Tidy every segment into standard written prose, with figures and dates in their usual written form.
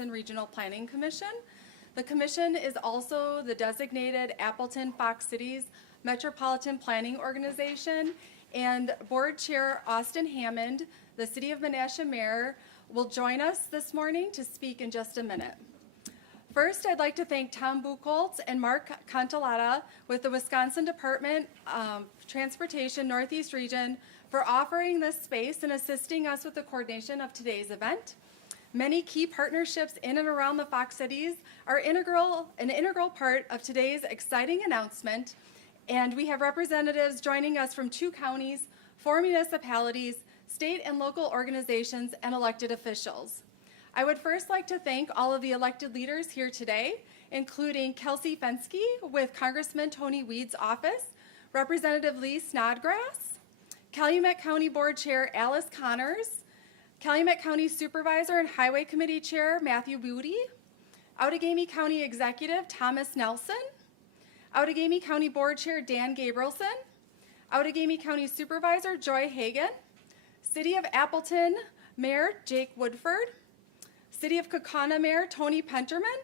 Wisconsin Regional Planning Commission. The commission is also the designated Appleton Fox Cities Metropolitan Planning Organization, and Board Chair Austin Hammond, the City of Menasha Mayor, will join us this morning to speak in just a minute. First, I'd like to thank Tom Buchholz and Mark Cantalata with the Wisconsin Department of Transportation Northeast Region for offering this space and assisting us with the coordination of today's event. Many key partnerships in and around the Fox Cities are an integral part of today's exciting announcement, and we have representatives joining us from 2 counties, 4 municipalities, state and local organizations, and elected officials. I would first like to thank all of the elected leaders here today, including Kelsey Fensky with Congressman Tony Weed's office, Representative Lee Snodgrass, Calumet County Board Chair Alice Connors, Calumet County Supervisor and Highway Committee Chair Matthew Booty, Outagamie County Executive Thomas Nelson, Outagamie County Board Chair Dan Gabrielson, Outagamie County Supervisor Joy Hagan, City of Appleton Mayor Jake Woodford, City of Kaukauna Mayor Tony Penterman,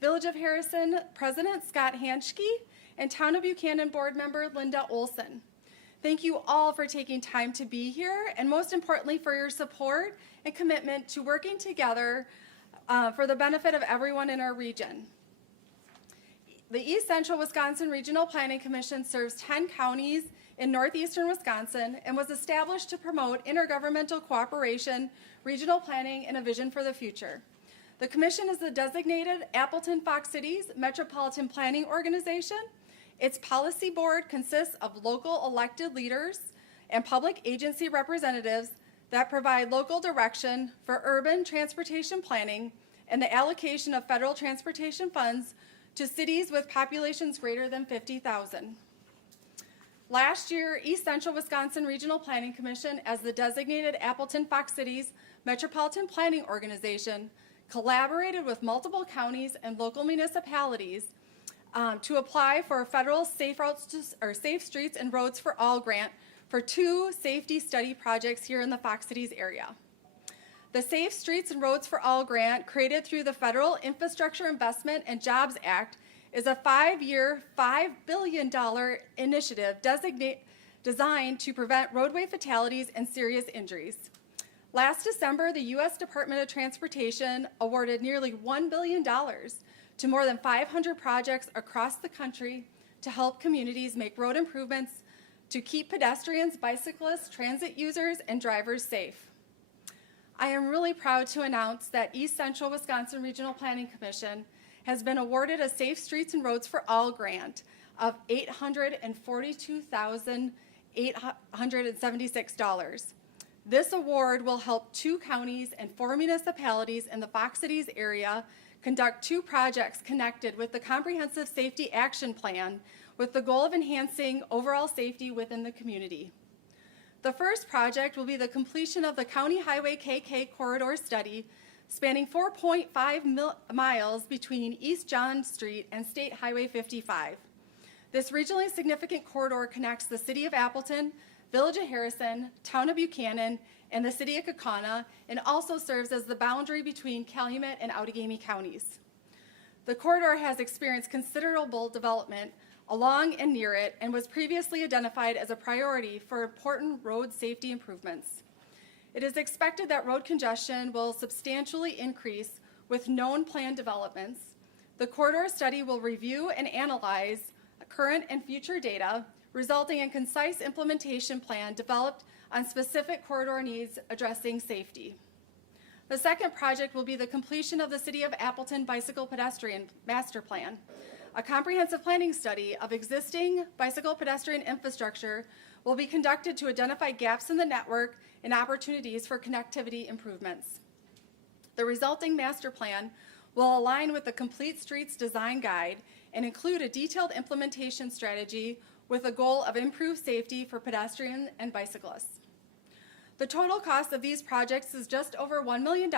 Village of Harrison President Scott Hanschke, and Town of Buchanan Board Member Linda Olson. Thank you all for taking time to be here, and most importantly for your support and commitment to working together for the benefit of everyone in our region. The East Central Wisconsin Regional Planning Commission serves 10 counties in northeastern Wisconsin and was established to promote intergovernmental cooperation, regional planning, and a vision for the future. The commission is the designated Appleton Fox Cities Metropolitan Planning Organization. Its policy board consists of local elected leaders and public agency representatives that provide local direction for urban transportation planning and the allocation of federal transportation funds to cities with populations greater than 50,000. Last year, East Central Wisconsin Regional Planning Commission, as the designated Appleton Fox Cities Metropolitan Planning Organization, collaborated with multiple counties and local municipalities to apply for a federal Safe Streets and Roads for All grant for 2 safety study projects here in the Fox Cities area. The Safe Streets and Roads for All grant, created through the Federal Infrastructure Investment and Jobs Act, is a 5-year, $5 billion initiative designed to prevent roadway fatalities and serious injuries. Last December, the U.S. Department of Transportation awarded nearly $1 billion to more than 500 projects across the country to help communities make road improvements to keep pedestrians, bicyclists, transit users, and drivers safe. I am really proud to announce that East Central Wisconsin Regional Planning Commission has been awarded a Safe Streets and Roads for All grant of $842,876. This award will help 2 counties and 4 municipalities in the Fox Cities area conduct 2 projects connected with the Comprehensive Safety Action Plan with the goal of enhancing overall safety within the community. The first project will be the completion of the County Highway KK Corridor Study, spanning 4.5 miles between East John Street and State Highway 55. This regionally significant corridor connects the City of Appleton, Village of Harrison, Town of Buchanan, and the City of Kaukauna, and also serves as the boundary between Calumet and Outagamie counties. The corridor has experienced considerable development along and near it and was previously identified as a priority for important road safety improvements. It is expected that road congestion will substantially increase with known planned developments. The corridor study will review and analyze current and future data, resulting in a concise implementation plan developed on specific corridor needs addressing safety. The second project will be the completion of the City of Appleton Bicycle Pedestrian Master Plan, a comprehensive planning study of existing bicycle pedestrian infrastructure will be conducted to identify gaps in the network and opportunities for connectivity improvements. The resulting master plan will align with the Complete Streets Design Guide and include a detailed implementation strategy with a goal of improved safety for pedestrians and bicyclists. The total cost of these projects is just over $1 million,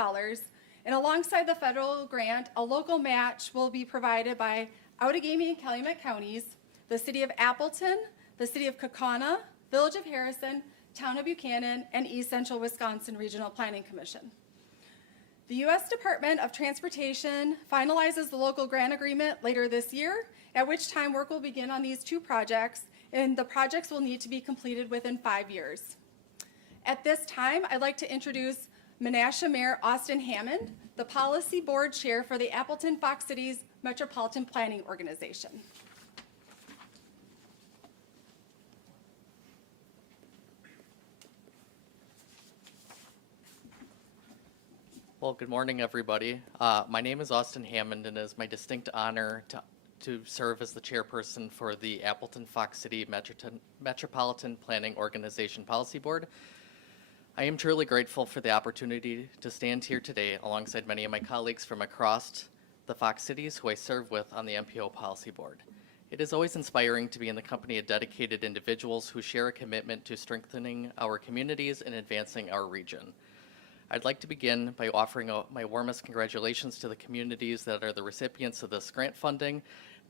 and alongside the federal grant, a local match will be provided by Outagamie and Calumet counties, the City of Appleton, the City of Kaukauna, Village of Harrison, Town of Buchanan, and East Central Wisconsin Regional Planning Commission. The U.S. Department of Transportation finalizes the local grant agreement later this year, at which time work will begin on these two projects, and the projects will need to be completed within 5 years. At this time, I'd like to introduce Menasha Mayor Austin Hammond, the Policy Board Chair for the Appleton Fox Cities Metropolitan Planning Organization. Well, good morning, everybody. My name is Austin Hammond, and it is my distinct honor to serve as the chairperson for the Appleton Fox City Metropolitan Planning Organization Policy Board. I am truly grateful for the opportunity to stand here today alongside many of my colleagues from across the Fox Cities who I serve with on the MPO Policy Board. It is always inspiring to be in the company of dedicated individuals who share a commitment to strengthening our communities and advancing our region. I'd like to begin by offering my warmest congratulations to the communities that are the recipients of this grant funding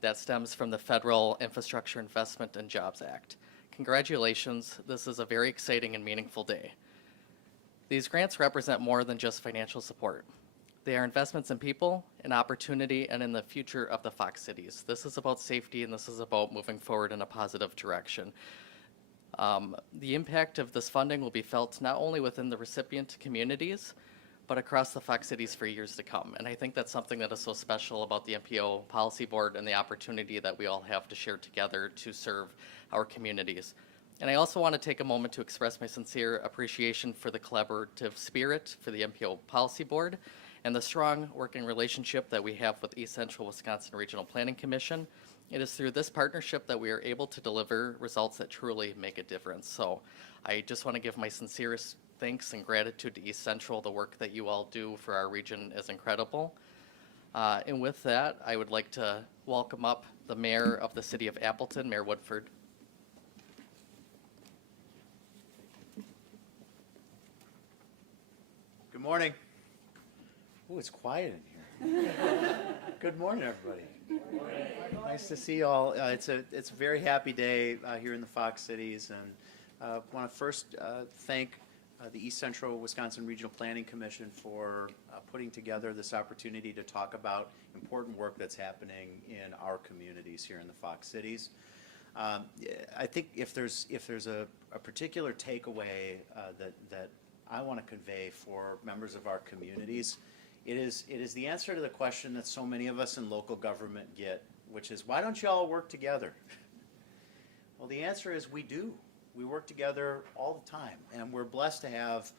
that stems from the Federal Infrastructure Investment and Jobs Act. Congratulations, this is a very exciting and meaningful day. These grants represent more than just financial support. They are investments in people, in opportunity, and in the future of the Fox Cities. This is about safety, and this is about moving forward in a positive direction. The impact of this funding will be felt not only within the recipient communities, but across the Fox Cities for years to come. And I think that's something that is so special about the MPO Policy Board and the opportunity that we all have to share together to serve our communities. And I also want to take a moment to express my sincere appreciation for the collaborative spirit for the MPO Policy Board and the strong working relationship that we have with East Central Wisconsin Regional Planning Commission. It is through this partnership that we are able to deliver results that truly make a difference. So I just want to give my sincerest thanks and gratitude to East Central. The work that you all do for our region is incredible. And with that, I would like to welcome up the mayor of the city of Appleton, Mayor Woodford. Good morning. Oh, it's quiet in here. Good morning, everybody. Nice to see you all. It's a very happy day here in the Fox Cities, and want to first thank the East Central Wisconsin Regional Planning Commission for putting together this opportunity to talk about important work that's happening in our communities here in the Fox Cities. I think if there's a particular takeaway that I want to convey for members of our communities, it is the answer to the question that so many of us in local government get, which is, why don't you all work together? Well, the answer is we do. We work together all the time, and we're blessed to have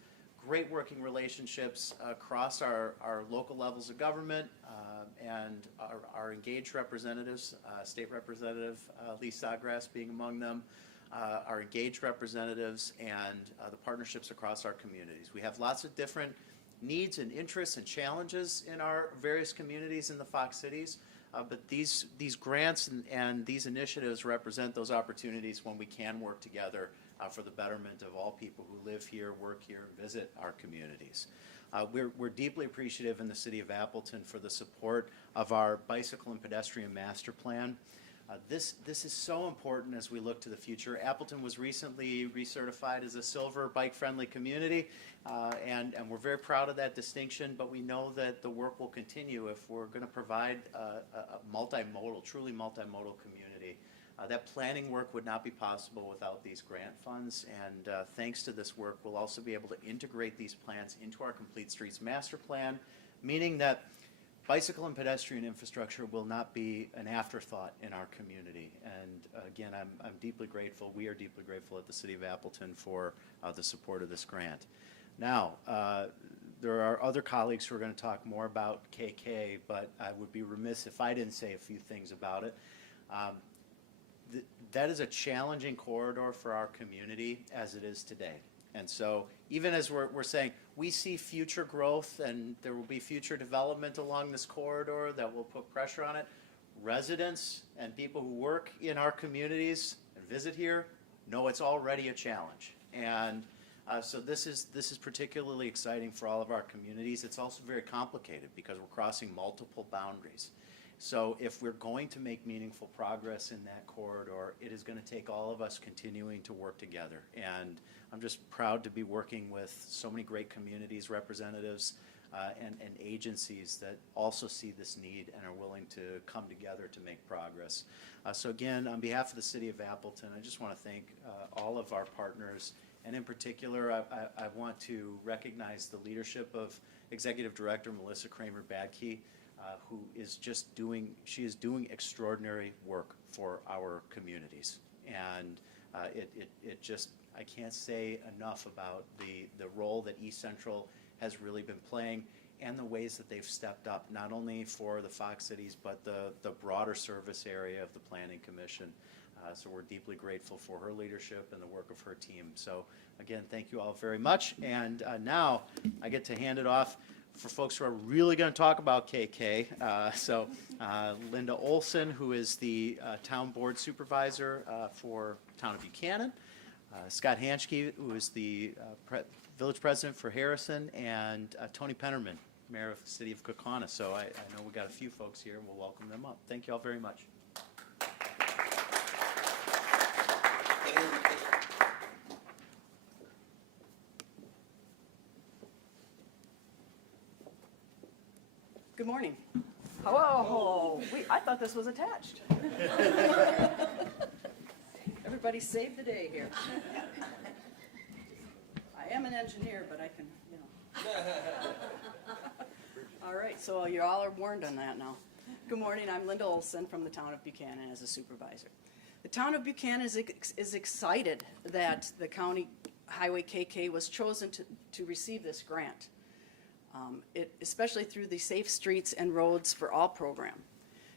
great working relationships across our local levels of government and our engaged representatives, State Representative Lee Sawgrass being among them, our engaged representatives, and the partnerships across our communities. We have lots of different needs and interests and challenges in our various communities in the Fox Cities, but these grants and these initiatives represent those opportunities when we can work together for the betterment of all people who live here, work here, visit our communities. We're deeply appreciative in the city of Appleton for the support of our bicycle and pedestrian master plan. This is so important as we look to the future. Appleton was recently recertified as a silver bike-friendly community, and we're very proud of that distinction, but we know that the work will continue if we're going to provide a multimodal, truly multimodal community. That planning work would not be possible without these grant funds, and thanks to this work, we'll also be able to integrate these plans into our Complete Streets Master Plan, meaning that bicycle and pedestrian infrastructure will not be an afterthought in our community. And again, I'm deeply grateful. We are deeply grateful at the City of Appleton for the support of this grant. Now, there are other colleagues who are going to talk more about KK, but I would be remiss if I didn't say a few things about it. That is a challenging corridor for our community as it is today. And so even as we're saying, we see future growth and there will be future development along this corridor that will put pressure on it, residents and people who work in our communities and visit here know it's already a challenge. And so this is particularly exciting for all of our communities. It's also very complicated because we're crossing multiple boundaries. So if we're going to make meaningful progress in that corridor, it is going to take all of us continuing to work together. And I'm just proud to be working with so many great communities representatives and agencies that also see this need and are willing to come together to make progress. So again, on behalf of the City of Appleton, I just want to thank all of our partners, and in particular, I want to recognize the leadership of Executive Director Melissa Kramer-Badke, who is she is doing extraordinary work for our communities. And it just, I can't say enough about the role that East Central has really been playing and the ways that they've stepped up, not only for the Fox Cities, but the broader service area of the Planning Commission. So we're deeply grateful for her leadership and the work of her team. So again, thank you all very much. And now I get to hand it off for folks who are really going to talk about KK. Linda Olson, who is the Town Board Supervisor for Town of Buchanan. Scott Hanschke, who is the Village President for Harrison, and Tony Pennerman, Mayor of the City of Kaukauna. So I know we got a few folks here, and we'll welcome them up. Thank you all very much. Good morning. Hello. I thought this was attached. Everybody saved the day here. I am an engineer, but I can, All right, so you all are warned on that now. Good morning. I'm Linda Olson from the town of Buchanan as a supervisor. The town of Buchanan is excited that the County Highway KK was chosen to receive this grant. Especially through the Safe Streets and Roads for All program.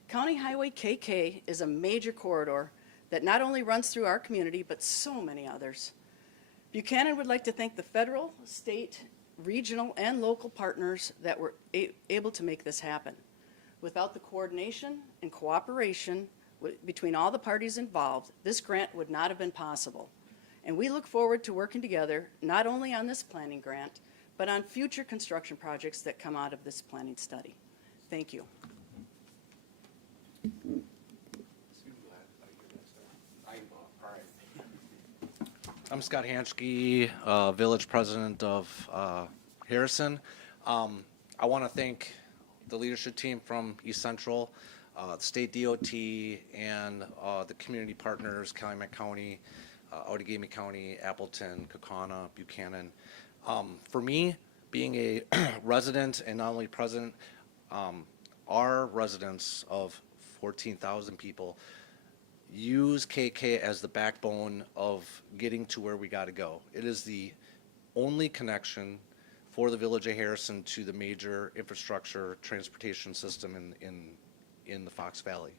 County Highway KK is a major corridor that not only runs through our community, but so many others. Buchanan would like to thank the federal, state, regional, and local partners that were able to make this happen. Without the coordination and cooperation between all the parties involved, this grant would not have been possible. And we look forward to working together, not only on this planning grant, but on future construction projects that come out of this planning study. Thank you. I'm Scott Hanschke, Village President of Harrison. I want to thank the leadership team from East Central, the State DOT, and the community partners, Calumet County, Outagamie County, Appleton, Kaukauna, Buchanan. For me, being a resident and not only president, our residents of 14,000 people use KK as the backbone of getting to where we got to go. It is the only connection for the village of Harrison to the major infrastructure transportation system in the Fox Valley.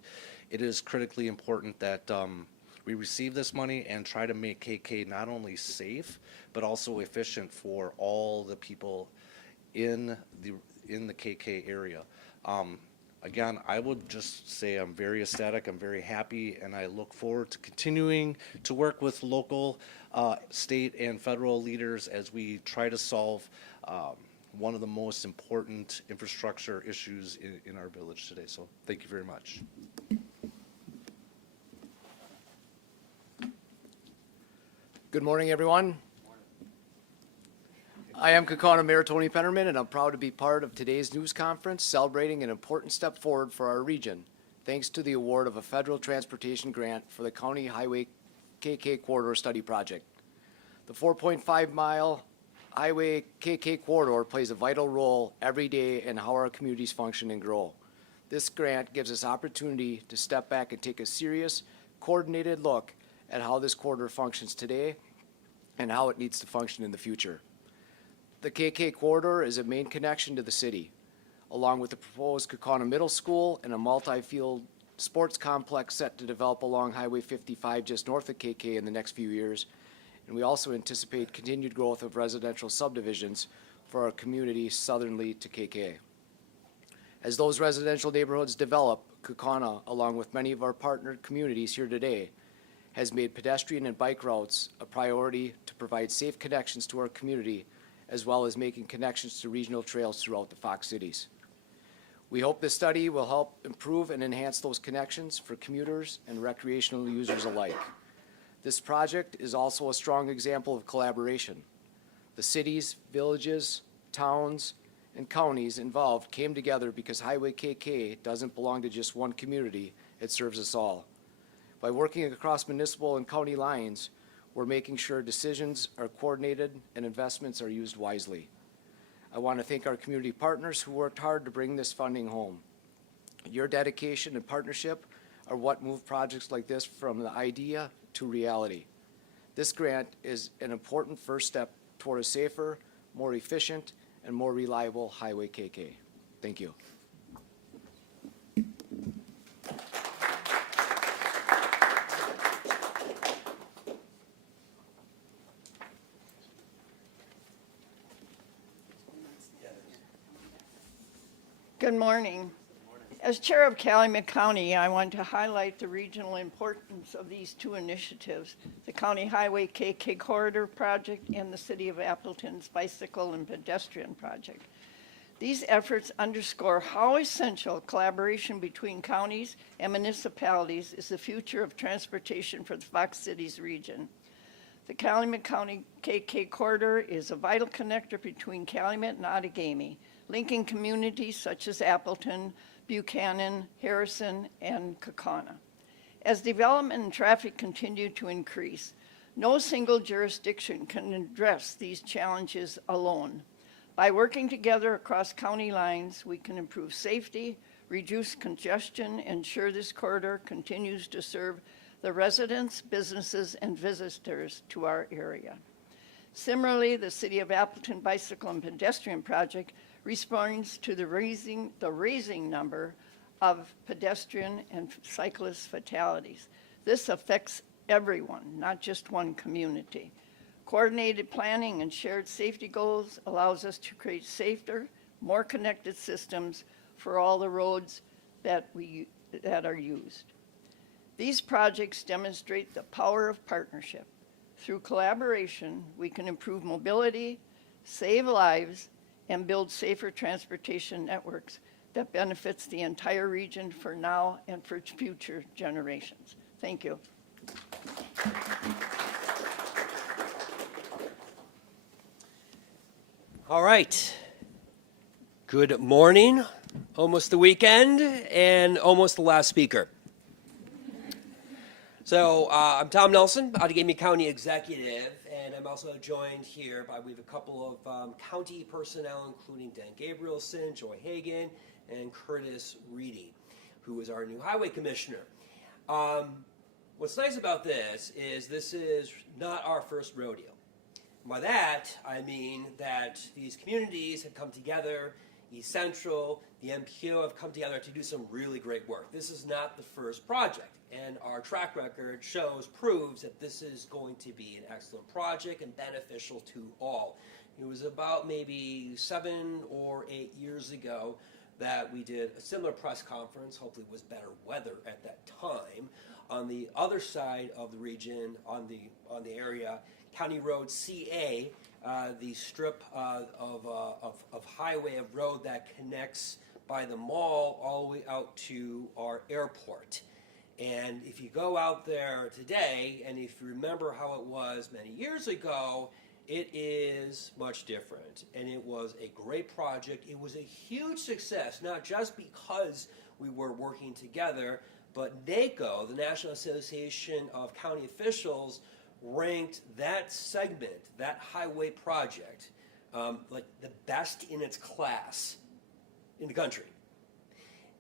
It is critically important that we receive this money and try to make KK not only safe, but also efficient for all the people in the KK area. Again, I would just say I'm very ecstatic, I'm very happy, and I look forward to continuing to work with local, state, and federal leaders as we try to solve one of the most important infrastructure issues in our village today. So thank you very much. Good morning, everyone. I am Kaukauna Mayor Tony Pennerman, and I'm proud to be part of today's news conference celebrating an important step forward for our region, thanks to the award of a federal transportation grant for the County Highway KK Corridor Study Project. The 4.5-mile Highway KK Corridor plays a vital role every day in how our communities function and grow. This grant gives us opportunity to step back and take a serious, coordinated look at how this corridor functions today and how it needs to function in the future. The KK corridor is a main connection to the city, along with the proposed Kaukauna Middle School and a multi-field sports complex set to develop along Highway 55 just north of KK in the next few years. And we also anticipate continued growth of residential subdivisions for our community southerly to KK. As those residential neighborhoods develop, Kaukauna, along with many of our partnered communities here today, has made pedestrian and bike routes a priority to provide safe connections to our community, as well as making connections to regional trails throughout the Fox Cities. We hope this study will help improve and enhance those connections for commuters and recreational users alike. This project is also a strong example of collaboration. The cities, villages, towns, and counties involved came together because Highway KK doesn't belong to just one community, it serves us all. By working across municipal and county lines, we're making sure decisions are coordinated and investments are used wisely. I want to thank our community partners who worked hard to bring this funding home. Your dedication and partnership are what move projects like this from the idea to reality. This grant is an important first step toward a safer, more efficient, and more reliable Highway KK. Thank you. Good morning. As chair of Calumet County, I want to highlight the regional importance of these two initiatives, the County Highway KK Corridor Project and the City of Appleton's Bicycle and Pedestrian Project. These efforts underscore how essential collaboration between counties and municipalities is the future of transportation for the Fox Cities region. The Calumet County KK Corridor is a vital connector between Calumet and Outagamie, linking communities such as Appleton, Buchanan, Harrison, and Kaukauna. As development and traffic continue to increase, no single jurisdiction can address these challenges alone. By working together across county lines, we can improve safety, reduce congestion, ensure this corridor continues to serve the residents, businesses, and visitors to our area. Similarly, the City of Appleton Bicycle and Pedestrian Project responds to the raising number of pedestrian and cyclist fatalities. This affects everyone, not just one community. Coordinated planning and shared safety goals allows us to create safer, more connected systems for all the roads that are used. These projects demonstrate the power of partnership. Through collaboration, we can improve mobility, save lives, and build safer transportation networks that benefits the entire region for now and for future generations. Thank you. All right. Good morning. Almost the weekend and almost the last speaker. So I'm Tom Nelson, Outagamie County Executive, and I'm also joined here by, we have a couple of county personnel, including Dan Gabrielson, Joy Hagan, and Curtis Reedy, who is our new highway commissioner. What's nice about this is not our first rodeo. By that, I mean that these communities have come together, East Central, the MPO have come together to do some really great work. This is not the first project, and our track record proves that this is going to be an excellent project and beneficial to all. It was about maybe 7 or 8 years ago that we did a similar press conference. Hopefully it was better weather at that time. On the other side of the region, on the area, County Road CA, the strip of highway of road that connects by the mall all the way out to our airport. And if you go out there today, and if you remember how it was many years ago, it is much different. And it was a great project. It was a huge success, not just because we were working together, but NACO, the National Association of County Officials, ranked that segment, that highway project, like the best in its class in the country.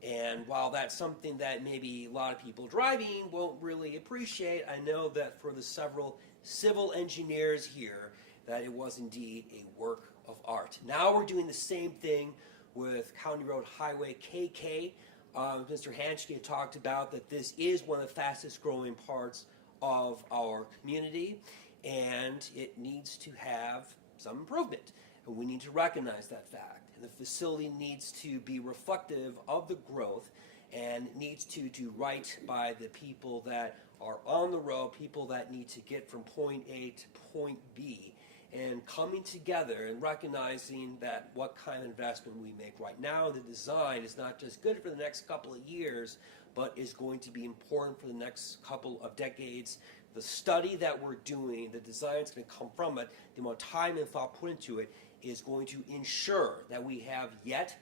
And while that's something that maybe a lot of people driving won't really appreciate, I know that for the several civil engineers here, that it was indeed a work of art. Now we're doing the same thing with County Road Highway KK. Mr. Hanschke talked about that this is one of the fastest growing parts of our community, and it needs to have some improvement, and we need to recognize that fact. And the facility needs to be reflective of the growth and needs to do right by the people that are on the road, people that need to get from point A to point B, and coming together and recognizing that what kind of investment we make right now, the design is not just good for the next couple of years, but is going to be important for the next couple of decades. The study that we're doing, the design is going to come from it, the amount of time and thought put into it is going to ensure that we have yet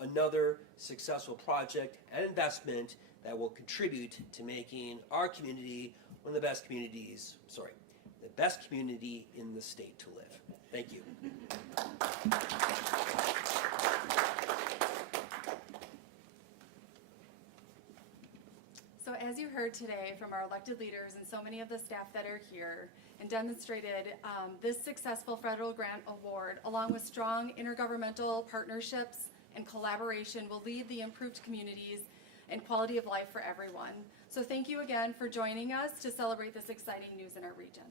another successful project and investment that will contribute to making our community one of the best communities, the best community in the state to live. Thank you. So as you heard today from our elected leaders and so many of the staff that are here and demonstrated, this successful federal grant award, along with strong intergovernmental partnerships and collaboration, will lead the improved communities and quality of life for everyone. So thank you again for joining us to celebrate this exciting news in our region.